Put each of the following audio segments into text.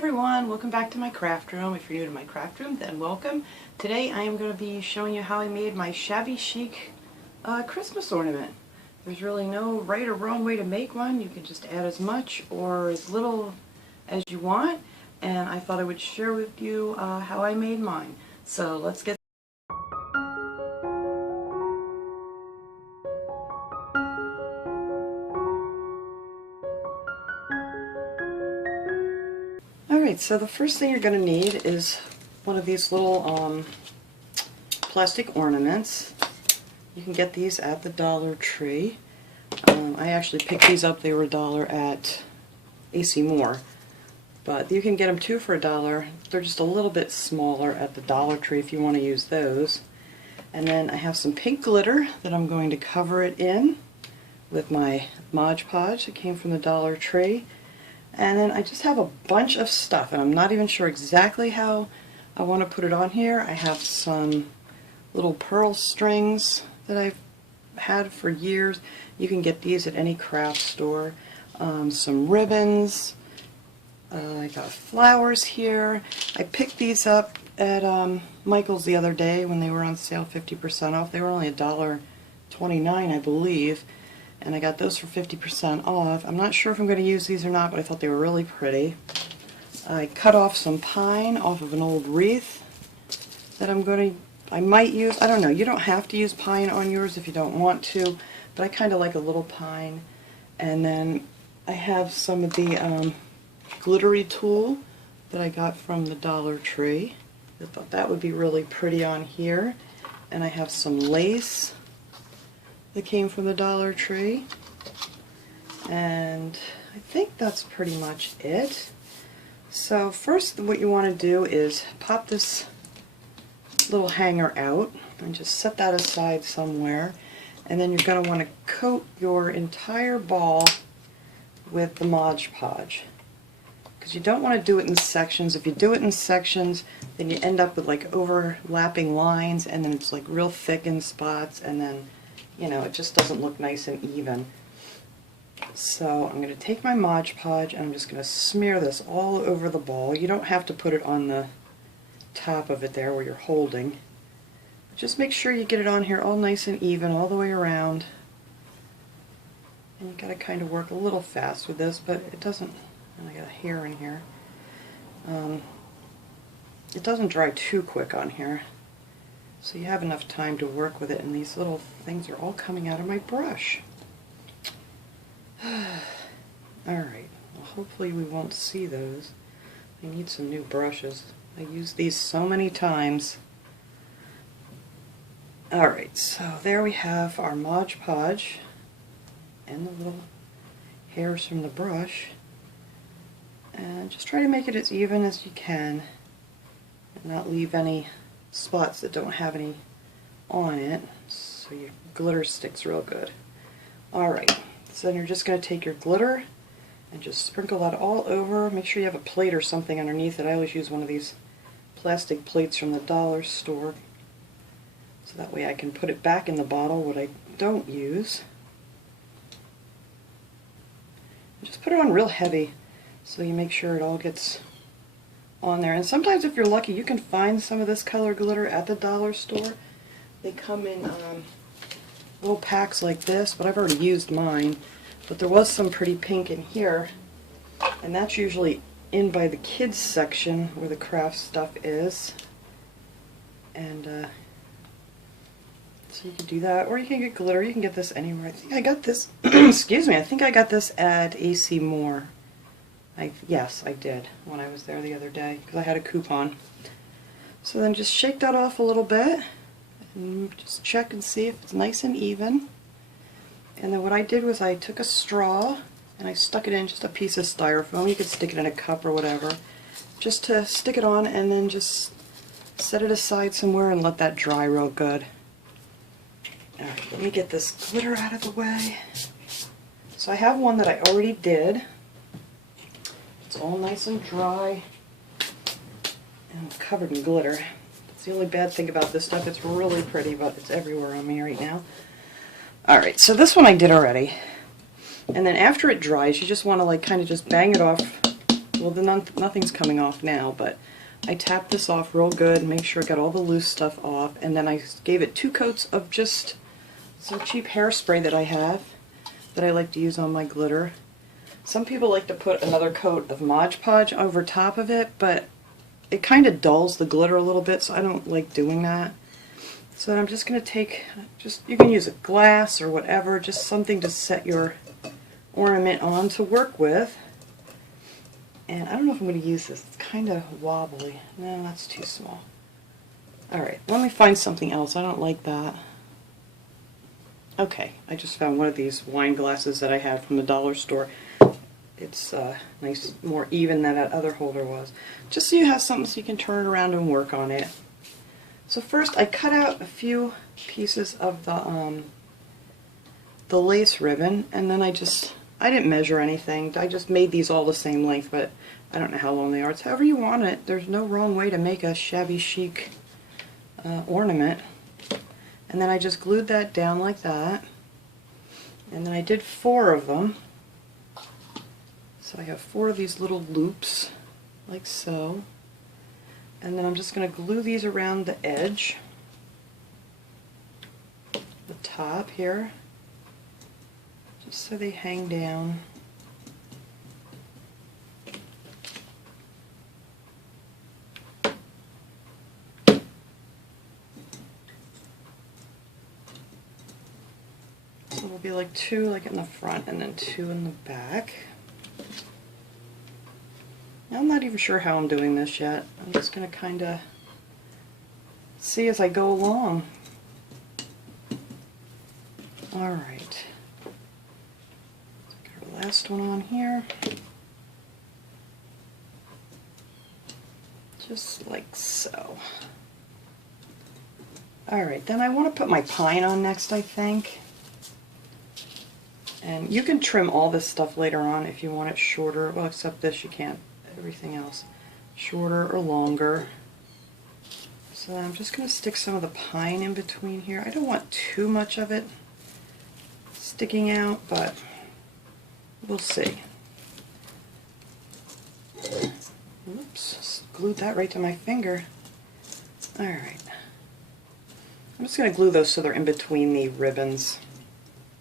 everyone, welcome back to my craft room. If you're new to my craft room, then welcome. Today I am going to be showing you how I made my Shabby Chic Christmas ornament. There's really no right or wrong way to make one. You can just add as much or as little as you want, and I thought I would share with you how I made mine. So let's get Alright, so the first thing you're going to need is one of these little plastic ornaments. You can get these at the Dollar Tree. I actually picked these up. They were $1 at AC Moore. But you can get them too for $1. They're just a little bit smaller at the Dollar Tree if you want to use those. And then I have some pink glitter that I'm going to cover it in with my Mod Podge that came from the Dollar Tree. And then I just have a bunch of stuff, and I'm not even sure exactly how I want to put it on here. I have some little pearl strings that I've had for years. You can get these at any craft store. Some ribbons. I got flowers here. I picked these up at Michael's the other day when they were on sale 50% off. They were only $1.29, I believe. And I got those for 50% off. I'm not sure if I'm going to use these or not, but I thought they were really pretty. I cut off some pine off of an old wreath that I might use. I don't know. You don't have to use pine on yours if you don't want to, but I kind of like a little pine. And then I have some of the glittery tulle that I got from the Dollar Tree. I thought that would be really pretty on here. And I have some lace that came from the Dollar Tree, and I think that's pretty much it. So first what you want to do is pop this little hanger out and just set that aside somewhere, and then you're going to want to coat your entire ball with the Mod Podge, because you don't want to do it in sections. If you do it in sections, then you end up with like overlapping lines, and then it's like real thick in spots, and then you know, it just doesn't look nice and even. So I'm going to take my Mod Podge and I'm just going to smear this all over the ball. You don't have to put it on the top of it there where you're holding. Just make sure you get it on here all nice and even all the way around. And you got to kind of work a little fast with this, but it doesn't, and I got a hair in here. It doesn't dry too quick on here. So you have enough time to work with it, and these little things are all coming out of my brush. Alright, well hopefully we won't see those. I need some new brushes. I use these so many times. Alright, so there we have our Mod Podge and the little hairs from the brush. And just try to make it as even as you can and not leave any spots that don't have any on it, so your glitter sticks real good. Alright, so then you're just going to take your glitter and just sprinkle that all over. Make sure you have a plate or something underneath it. I always use one of these plastic plates from the dollar store, so that way I can put it back in the bottle, what I don't use. And just put it on real heavy so you make sure it all gets on there. And sometimes if you're lucky you can find some of this color glitter at the dollar store. They come in little packs like this, but I've already used mine. But there was some pretty pink in here, and that's usually in by the kids section where the craft stuff is. And so you can do that, or you can get glitter. You can get this anywhere. I think I got this excuse me, I think I got this at AC Moore. Yes, I did when I was there the other day, because I had a coupon. So then just shake that off a little bit and just check and see if it's nice and even. And then what I did was I took a straw and I stuck it in just a piece of styrofoam. You could stick it in a cup or whatever, just to stick it on, and then just set it aside somewhere and let that dry real good. Alright, let me get this glitter out of the way. So I have one that I already did. It's all nice and dry and covered in glitter. That's the only bad thing about this stuff. It's really pretty, but it's everywhere on me right now. Alright, so this one I did already. And then after it dries, you just want to like kind of just bang it off Well, nothing's coming off now, but I tapped this off real good, make sure I got all the loose stuff off, and then I gave it 2 coats of just some cheap hairspray that I have, that I like to use on my glitter. Some people like to put another coat of Mod Podge over top of it, but it kind of dulls the glitter a little bit, so I don't like doing that. So I'm just going to take, you can use a glass or whatever, just something to set your ornament on to work with. And I don't know if I'm going to use this. It's kind of wobbly. No, that's too small. Alright, let me find something else. I don't like that. Okay, I just found one of these wine glasses that I had from the dollar store. It's nice, more even than that other holder was. Just so you have something so you can turn it around and work on it. So first I cut out a few pieces of the lace ribbon, and then I didn't measure anything. I just made these all the same length, but I don't know how long they are. It's however you want it. There's no wrong way to make a shabby chic ornament. And then I just glued that down like that. And then I did 4 of them. So I have 4 of these little loops, like so. And then I'm just going to glue these around the edge, the top here, just so they hang down. So it'll be like 2 like in the front and then 2 in the back. I'm not even sure how I'm doing this yet. I'm just going to kind of see as I go along. Alright. Got our last one on here. Just like so. Alright, then I want to put my pine on next, I think. And you can trim all this stuff later on if you want it shorter. Well, except this you can't. Everything else shorter or longer. So I'm just going to stick some of the pine in between here. I don't want too much of it sticking out, but we'll see. Oops, glued that right to my finger. Alright. I'm just going to glue those so they're in between the ribbons.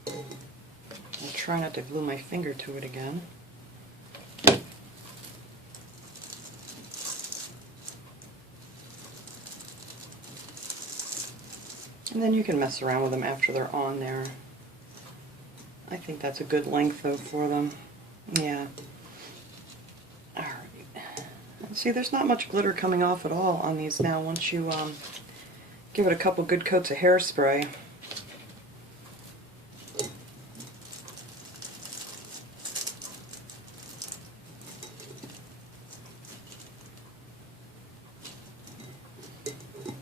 I'll try not to glue my finger to it again. And then you can mess around with them after they're on there. I think that's a good length though for them. Yeah. Alright. See, there's not much glitter coming off at all on these now once you give it a couple good coats of hairspray.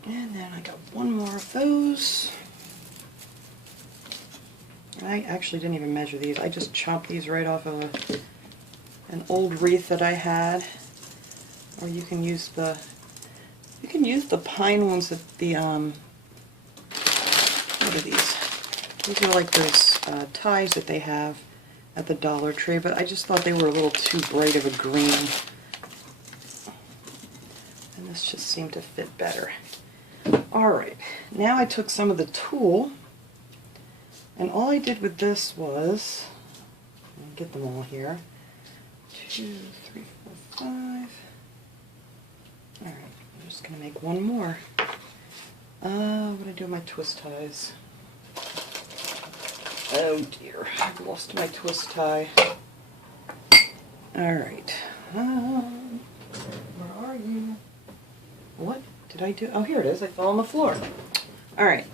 And then I got one more of those. I actually didn't even measure these. I just chopped these right off of an old wreath that I had. Or you can use the pine ones at the what are these? These are like those ties that they have at the Dollar Tree, but I just thought they were a little too bright of a green. And this just seemed to fit better. Alright, now I took some of the tulle, and all I did with this was, let me get them all here, 2, 3, 4, 5. Alright, I'm just going to make one more. What do I do with my twist ties? Oh dear, I've lost my twist tie. Alright, where are you? What did I do? Oh, here it is. I fell on the floor. Alright,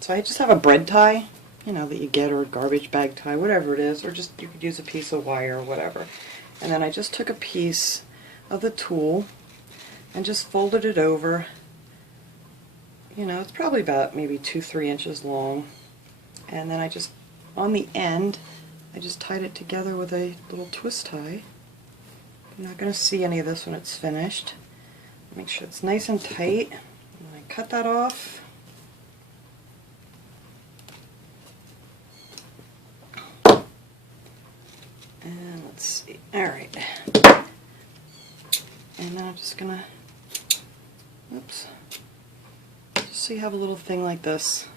so I just have a bread tie, you know, that you get, or a garbage bag tie, whatever it is, or just you could use a piece of wire or whatever. And then I just took a piece of the tulle and just folded it over. You know, it's probably about maybe 2-3 inches long. And then I just, on the end, I just tied it together with a little twist tie. You're not going to see any of this when it's finished. Make sure it's nice and tight. And I cut that off. And let's see. Alright. And then I'm just gonna, oops, just so you have a little thing like this.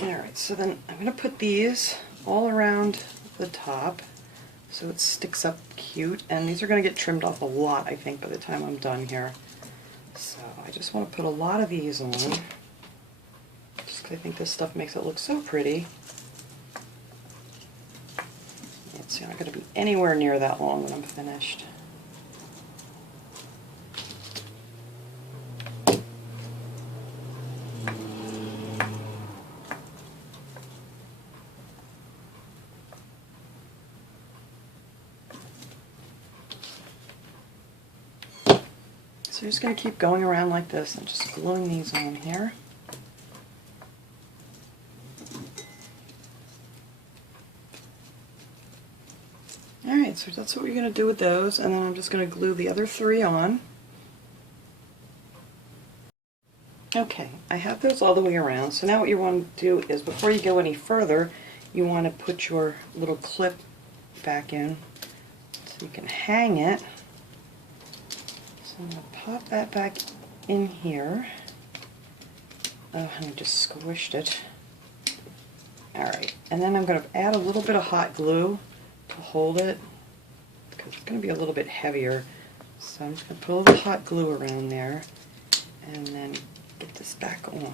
Alright, so then I'm gonna put these all around the top so it sticks up cute, and these are gonna get trimmed off a lot, I think, by the time I'm done here. So I just want to put a lot of these on, just because I think this stuff makes it look so pretty. It's not going to be anywhere near that long when I'm finished. So you're just going to keep going around like this and just gluing these on here. Alright, so that's what we're going to do with those, and then I'm just going to glue the other 3 on. Okay, I have those all the way around, so now what you want to do is, before you go any further, you want to put your little clip back in so you can hang it. So I'm going to pop that back in here. Oh, and I just squished it. Alright, and then I'm going to add a little bit of hot glue to hold it, because it's going to be a little bit heavier. So I'm just going to put a little hot glue around there, and then get this back on.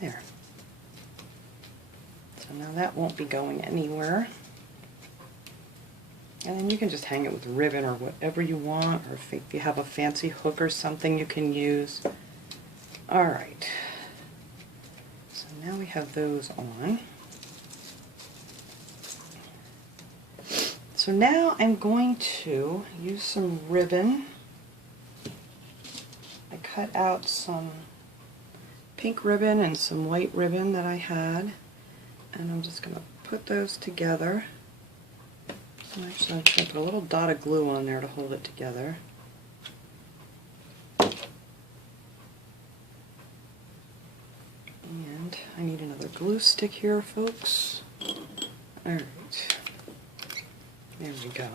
There. So now that won't be going anywhere. And then you can just hang it with ribbon or whatever you want, or if you have a fancy hook or something you can use. Alright. So now we have those on. So now I'm going to use some ribbon. I cut out some pink ribbon and some white ribbon that I had, and I'm just going to put those together. So actually I'm just going to put a little dot of glue on there to hold it together. And I need another glue stick here, folks. Alright. There we go.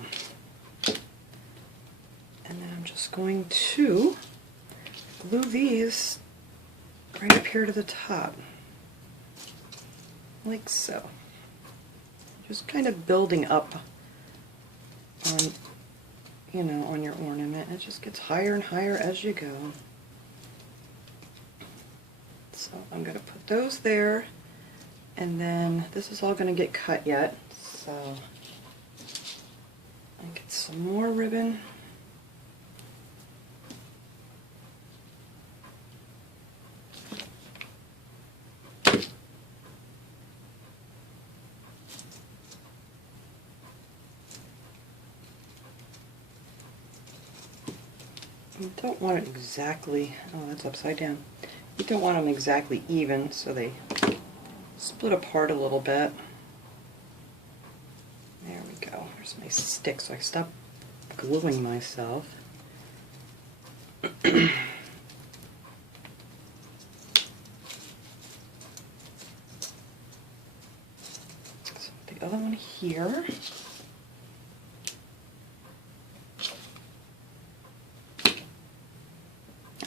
And then I'm just going to glue these right up here to the top, like so. Just kind of building up on, you know, on your ornament. It just gets higher and higher as you go. So I'm going to put those there, and then this is all going to get cut yet, so I'll get some more ribbon. You don't want it exactly, oh, that's upside down. You don't want them exactly even, so they split apart a little bit. There we go. There's my stick, so I stopped gluing myself. So the other one here.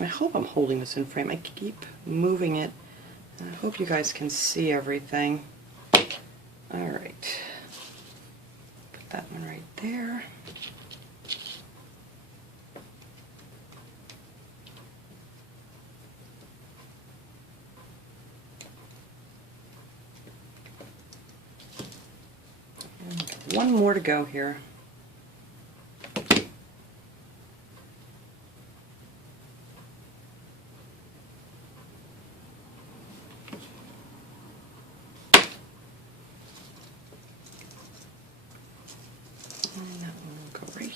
I hope I'm holding this in frame. I keep moving it. I hope you guys can see everything. Alright. Put that one right there. And one more to go here.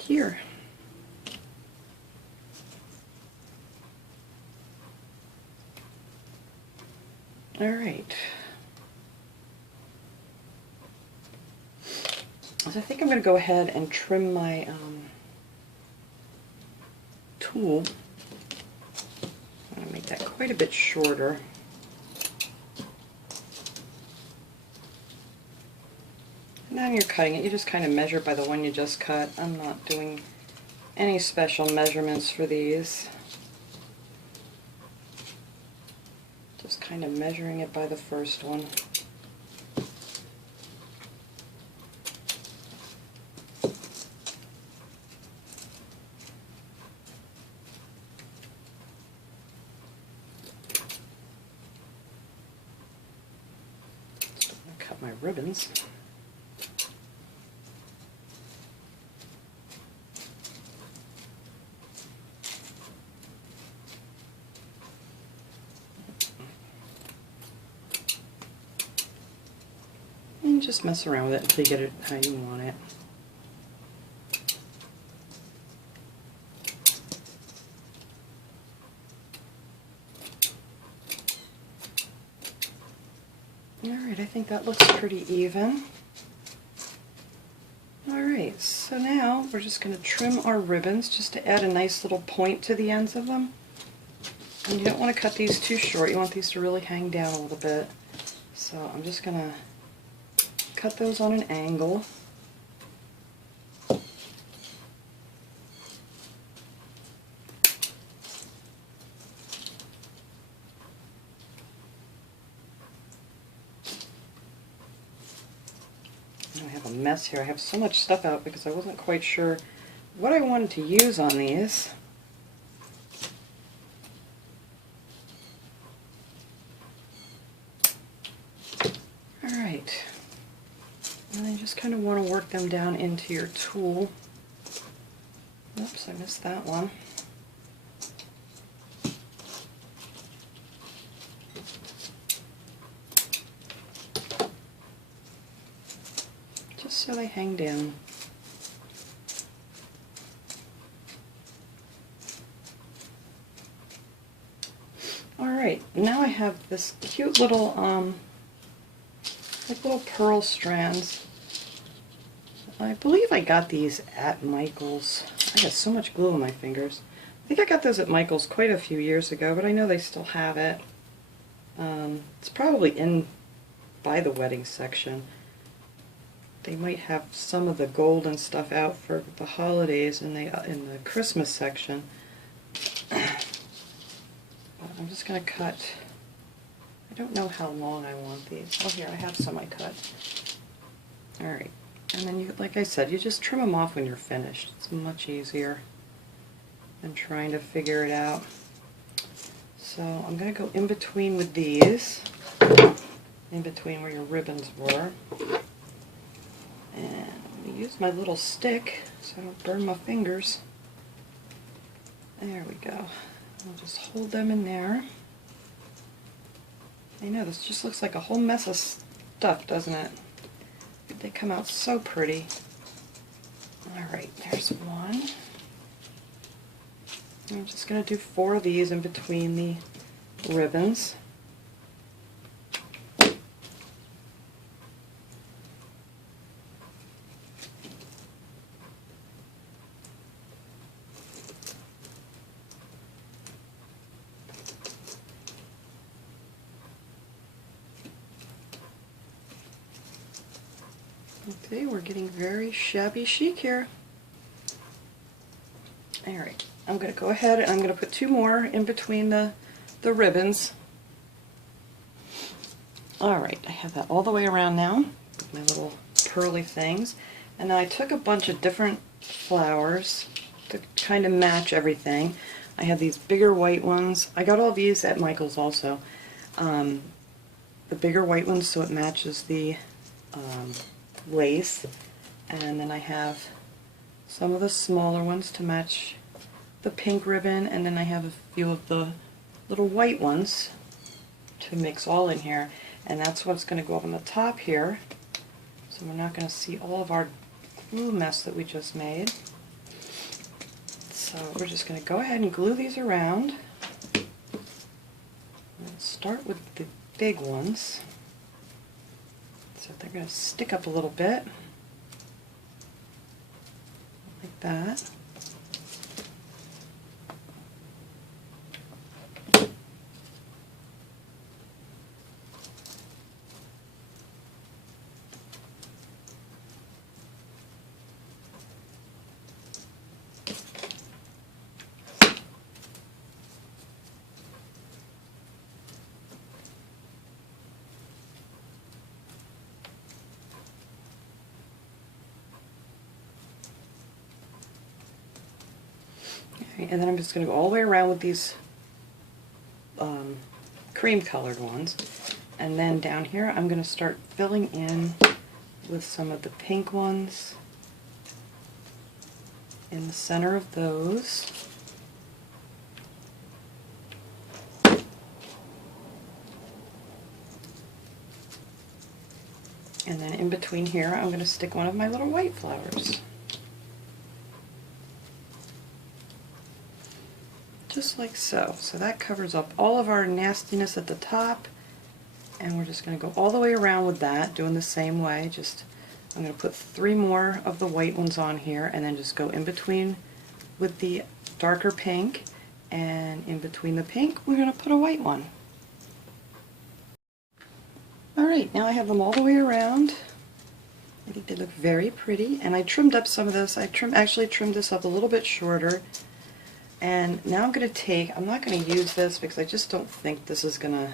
Here. All right. So I think I'm going to go ahead and trim my tool. I'm going to make that quite a bit shorter. And then you're cutting it, you just kind of measure by the one you just cut. I'm not doing any special measurements for these. Just kind of measuring it by the first one. Cut my ribbons. And just mess around with it until you get it how you want it. Alright, I think that looks pretty even. Alright, so now we're just going to trim our ribbons just to add a nice little point to the ends of them. And you don't want to cut these too short, you want these to really hang down a little bit. So I'm just going to cut those on an angle. I have a mess here. I have so much stuff out because I wasn't quite sure what I wanted to use on these. Alright. And I just kind of want to work them down into your tool. Oops, I missed that one. Just so they hang down. Alright, now I have this cute little like little pearl strands. I believe I got these at Michael's. I got so much glue on my fingers. I think I got those at Michael's quite a few years ago, but I know they still have it. It's probably in by the wedding section. They might have some of the gold and stuff out for the holidays in the Christmas section. But I'm just going to cut. I don't know how long I want these. Oh, here, I have some I cut. Alright, and then you, like I said, you just trim them off when you're finished. It's much easier than trying to figure it out. So I'm going to go in between with these, in between where your ribbons were. And I'm going to use my little stick so I don't burn my fingers. There we go. I'll just hold them in there. I know, this just looks like a whole mess of stuff, doesn't it? They come out so pretty. Alright, there's one. I'm just going to do 4 of these in between the ribbons. Okay, we're getting very shabby chic here. Alright, I'm going to go ahead and I'm going to put 2 more in between the ribbons. Alright, I have that all the way around now with my little pearly things. And then I took a bunch of different flowers to kind of match everything. I have these bigger white ones. I got all these at Michael's also. The bigger white ones so it matches the lace, and then I have some of the smaller ones to match the pink ribbon, and then I have a few of the little white ones to mix all in here, and that's what's going to go up on the top here, so we're not going to see all of our glue mess that we just made. So we're just going to go ahead and glue these around. We'll start with the big ones. So they're going to stick up a little bit, like that. Okay, and then I'm just going to go all the way around with these cream colored ones. And then down here I'm going to start filling in with some of the pink ones in the center of those. And then in between here I'm going to stick one of my little white flowers. Just like so. So that covers up all of our nastiness at the top. And we're just going to go all the way around with that, doing the same way. Just I'm going to put 3 more of the white ones on here, and then just go in between with the darker pink, and in between the pink we're going to put a white one. Alright, now I have them all the way around. I think they look very pretty, and I trimmed up some of this. I actually trimmed this up a little bit shorter. And now I'm going to take, I'm not going to use this because I just don't think this is going to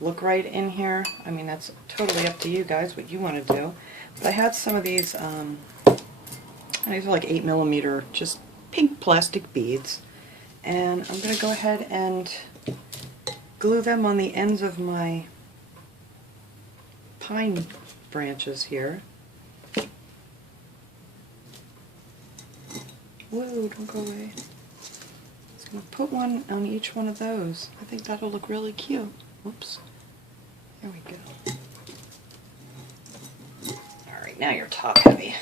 look right in here. I mean, that's totally up to you guys what you want to do. But I had some of these, these are like 8mm, just pink plastic beads. And I'm going to go ahead and glue them on the ends of my pine branches here. Whoa, don't go away. Just going to put one on each one of those. I think that'll look really cute. Whoops. There we go. Alright, now you're top heavy.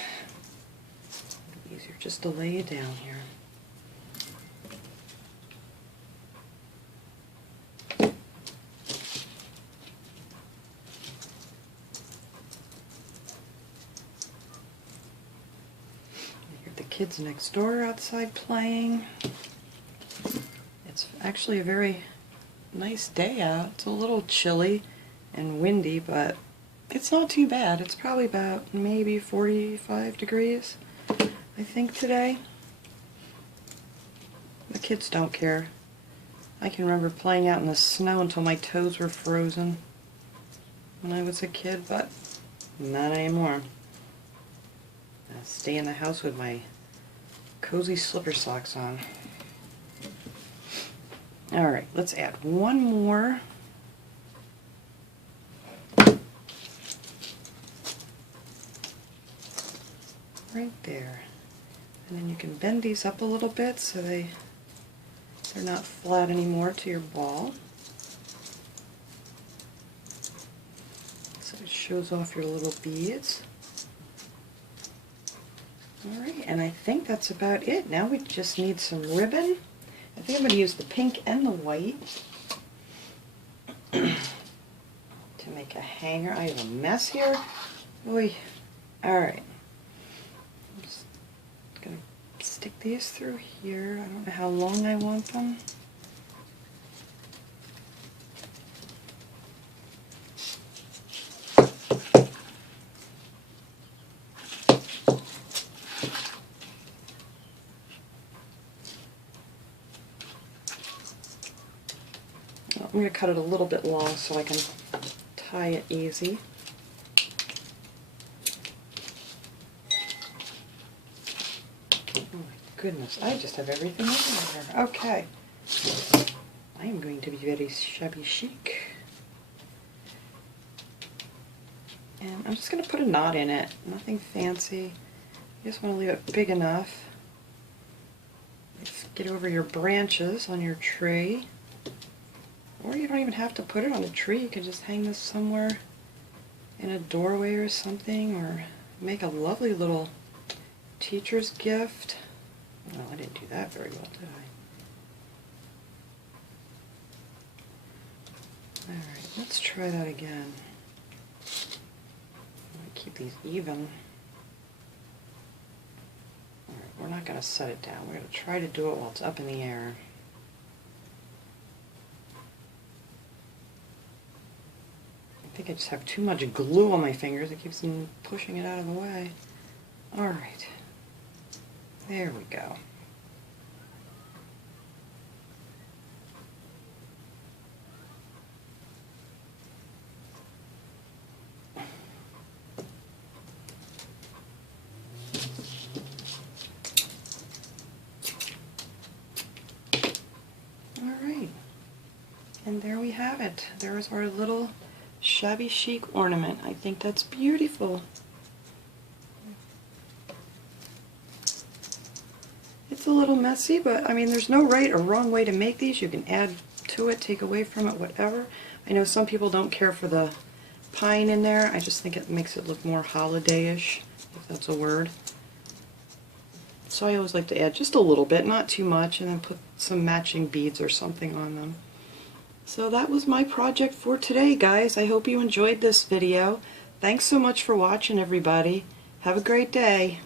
Easier just to lay it down here. The kids next door outside playing. It's actually a very nice day out. It's a little chilly and windy, but it's not too bad. It's probably about maybe 45 degrees, I think, today. The kids don't care. I can remember playing out in the snow until my toes were frozen when I was a kid, but not anymore. I stay in the house with my cozy slipper socks on. Alright, let's add one more. Right there. And then you can bend these up a little bit so they're not flat anymore to your ball. So it shows off your little beads. Alright, and I think that's about it. Now we just need some ribbon. I think I'm going to use the pink and the white to make a hanger. I have a mess here. Oy. Alright. I'm just going to stick these through here. I don't know how long I want them. I'm going to cut it a little bit long so I can tie it easy. Oh my goodness, I just have everything in here. Okay. I am going to be very shabby chic. And I'm just going to put a knot in it. Nothing fancy. You just want to leave it big enough. Just get over your branches on your tree. Or you don't even have to put it on a tree. You can just hang this somewhere in a doorway or something, or make a lovely little teacher's gift. Well, I didn't do that very well, did I? Alright, let's try that again. Keep these even. Alright, we're not going to set it down. We're going to try to do it while it's up in the air. I think I just have too much glue on my fingers. It keeps pushing it out of the way. Alright. There we go. And there we have it. There's our little Shabby Chic ornament. I think that's beautiful. It's a little messy, but I mean, there's no right or wrong way to make these. You can add to it, take away from it, whatever. I know some people don't care for the pine in there. I just think it makes it look more holiday-ish, if that's a word. So I always like to add just a little bit, not too much, and then put some matching beads or something on them. So that was my project for today, guys. I hope you enjoyed this video. Thanks so much for watching, everybody. Have a great day.